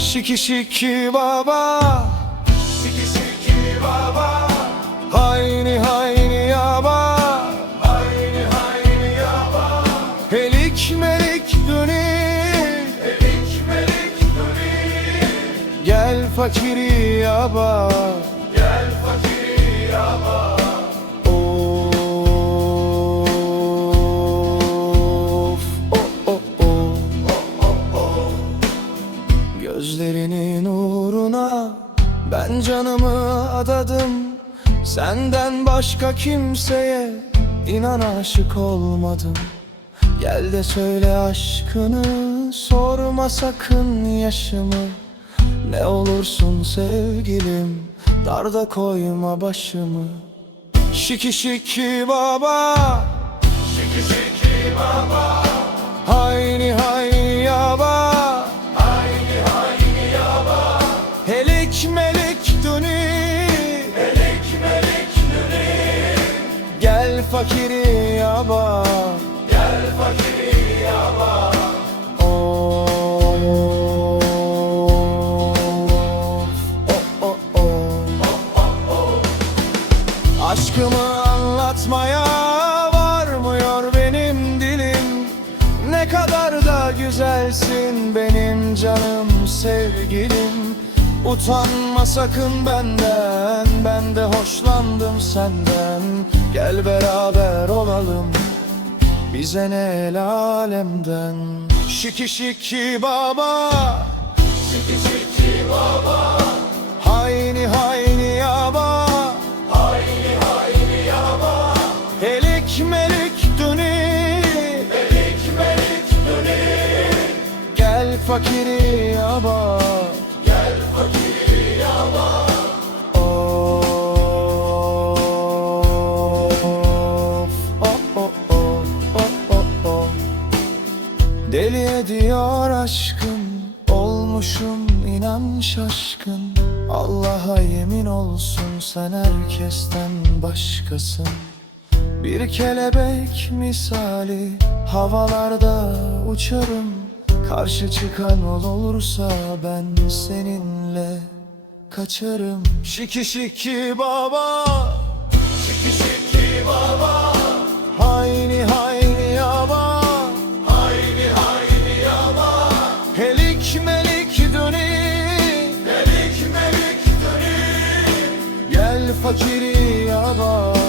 Şiki şiki baba. Şiki şiki baba. Hayni hayni yaba. Hayni hayni yaba. Helik melik dönü. Helik melik dönü. Gel fakiri yaba Gözlerinin uğruna ben canımı adadım. Senden başka kimseye inan aşık olmadım. Gel de söyle aşkını sorma sakın yaşımı. Ne olursun sevgilim darda koyma başımı. Şiki şiki baba. Şiki şiki baba fakiri yaba. Gel fakiri yaba. Aşkımı anlatmaya varmıyor benim dilim. Ne kadar da güzelsin benim canım sevgilim. Utanma sakın benden Ben de hoşlandım senden Gel beraber olalım Bize ne el alemden. Şiki şiki baba. Şiki şiki baba. Hayni hayni yaba. Hayni hayni yaba. Helik melik dönü Helik melik dönü Gel fakiri Deli ediyor aşkım Olmuşum inan şaşkın. Allah'a yemin olsun sen herkesten başkasın. Bir kelebek misali havalarda uçarım. Karşı çıkan ol olursa ben seninle kaçarım. Şiki şiki baba fakiri yaban